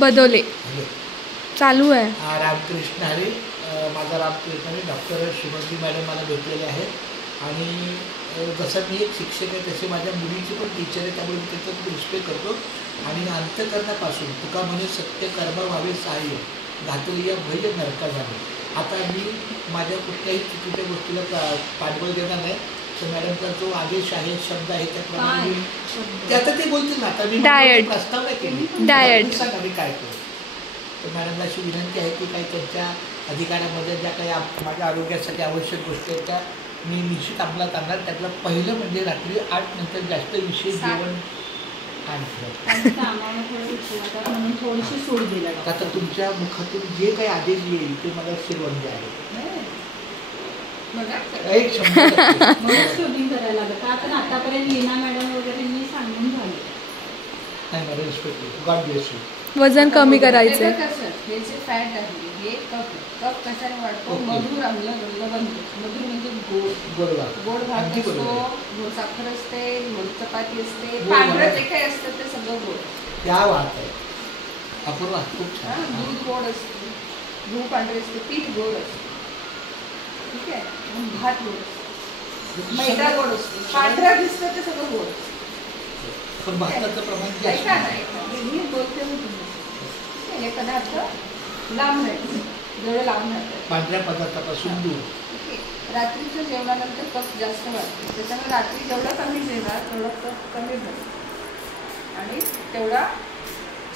बदोले चालू आहे. रामकृष्ण हरी. माझा रामकृष्ण हरी. डॉक्टर शुभश्री मॅडम मला भेटलेले आहेत आणि जसं मी एक शिक्षक आहे तसे माझ्या मुलीची पण टीचर आहे, त्यामुळे मी त्याचा रिस्पेक्ट करतो. आणि अंतकरणापासून तुका म्हणे सत्य कर्म व्हावे सहाय्य घातलीय भय नरका झाले. आता मी माझ्या कुठल्याही चुकीच्या गोष्टीला पाठबळ देणार नाही. तर मॅडमचा जो आदेश आहे, शब्द आहे, त्याप्रमाणे मी आता ते बोलतील ना. आता मी प्रस्ताव नाही केली, डायट सांगा मी काय करू. तर मॅडमला अशी विनंती आहे की काही त्यांच्या अधिकारामध्ये ज्या काही माझ्या आरोग्यासाठी आवश्यक गोष्टी आहेत त्या मी निश्चित अंमलात आणणार. त्यातलं पहिलं म्हणजे रात्री 8 नंतर जास्त विशेष जेवण थोडीशी सूट दिला. आता तुमच्या मुखातून जे काही आदेश येईल ते मला शिरवंदी आहे. एक शोधिंग करायला लागलं का? तर आतापर्यंत लीना मॅडम वगैरे मी सांगून झाले. नाही मला रिस्पेक्ट. God bless you. वजन कमी करायचं. हे जे फॅट आहे हे कफ कशाने वाढतो? मधुर आम्ल बनतो. मधुर म्हणजे गोड गोड भात असतो, गोड साखर असते, गोड चपाती असते, पांढरं जे काही असतं ते सगळं गोड. त्या वाट आहे अपूर्वा. खूप छान. दूध गोड असते, गहू पांढरे असते, पीठ गोड असते, ठीक आहे. भात गोड असतो, मैदा गोड असतो, पांढरं दिसतं ते सगळं गोड. पण भाताचं प्रमाण जास्त मी बोलते हे पदार्थ लांब राहते, जेवढे लांब राहतात पांढऱ्या पदार्थापासून दूर. रात्रीच्या जेवणानंतर कफ जास्त वाढतो, त्याच्यामुळे रात्री जेवढं कमी जेवणार तेवढं कफ कमी होतं आणि तेवढा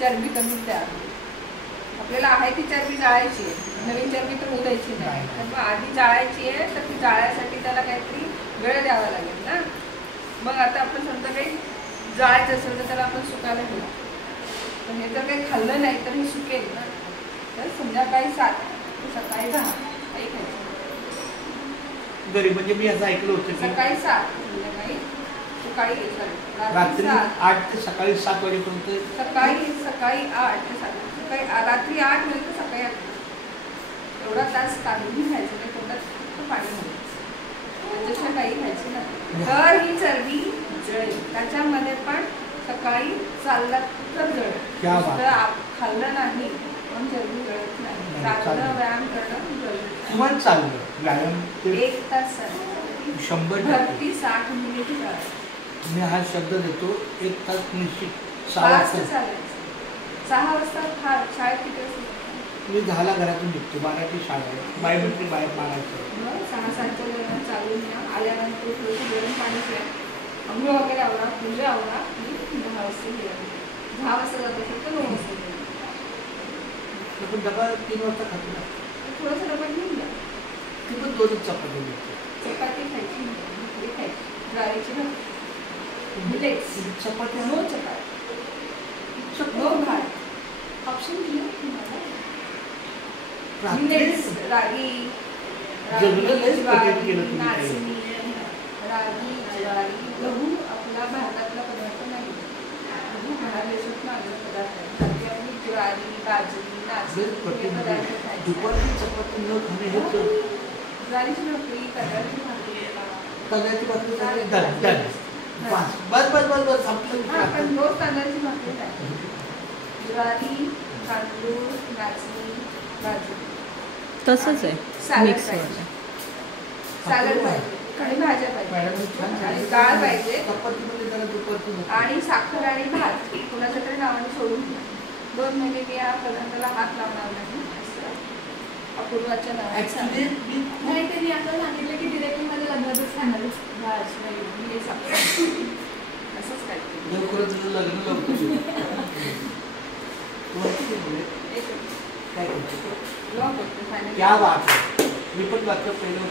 चरबी कमी तयार होते. आपल्याला आहे ती चरबी जाळायची आहे, नवीन चरबी तर उदायची नाही. तर मग आधी जाळायची आहे, तर ती जाळायसाठी त्याला काहीतरी वेळ द्यावा लागेल ना. मग आता आपण समजा काही जाळायचं असेल तर त्याला आपण सुकायला ठेवू. पण हे जर काही खाल्लं नाही तर हे सुकेल ना. तर संध्याकाळी 7 सकाळी 10 काही खायचं. घरी म्हणजे मी असं ऐकलं होतं की सकाळी 7 संध्याकाळी सकाळी रात्री 8 ते सकाळी 7 वाजेपर्यंत. सकाळी 8 ते 7 सकाळी रात्री 8 नंतर सकाळी 8 एवढा तास काढून खायचं नाही. पोटात फक्त पाणी घालायचं, त्याच्याशिवाय काही खायचं नाही. तर ही चरबी जळेल. त्याच्यामध्ये पण सकाळी चालला तर जळेल. खाल्लं नाही पण चरबी जळत नाही. चालणं व्यायाम करणं जळत. किमान चाललं व्यायाम 1 तास 100% 60 मिनिट मी हा शब्द देतो. 1 तास निश्चित. 6 वाजता चालायचं. 6 वाजता फार शाळेत किती असते? मी 10ला घरातून निघतो. 12ची शाळा आहे, बायोमेट्रिक बाहेर मारायचं. 6-7च्या दरम्यान चालून या. आल्यानंतर थोडंसं गरम पाणी प्या, अंघोळ वगैरे आवडा, पूजा आवडा. 10 वाजता गेला. 10 वाजता जातो फक्त 9 वाजता गेला. पण डबा 3 वाजता खातो ना. थोडंसं डबा घेऊन जा. ती पण 2च चपाती घेतो. चपाती खायची नाही, भाकरी खायची, ज्वारीची भाकरी, मिलेट्स, चपाती 9 चपाती, 9 भात. ऑप्शन दिलं तुम्हाला. मिलेट्स, रागी, नाचणी, रागी, ज्वारी. गहू आपला भारतातला पदार्थ नाही. गहू बाहेर देशातला आलेला पदार्थ आहे. बाकी आपली ज्वारी, बाजरी, नाचणी हे पदार्थ खायचे. दुपारची चपाती न खाणे हे ज्वारीची भाकरी, कटाची भाकरी, तांदळाची भाकरी बस पण रोज तांदळाची भाकरी खायची. ज्वारी, तांदूळ, नाचणी, बाजरी तसंच आहे. सॅलड पाहिजे, सॅलड पाहिजे आणि भाज्या पाहिजे आणि डाळ पाहिजे आणि साखर आणि भात. कुणाच्या तरी नावाने सोडून घ्या. 2 महिने मी या पदार्थाला हात लावणार नाही. अपूर्वाच्या नावाने नाही. त्यांनी आता सांगितलं की डिरेक्टली माझ्या लग्नातच खाणार. मी हे सांगतो असंच काय क्या बात है. मी पण वाटतं पहिलं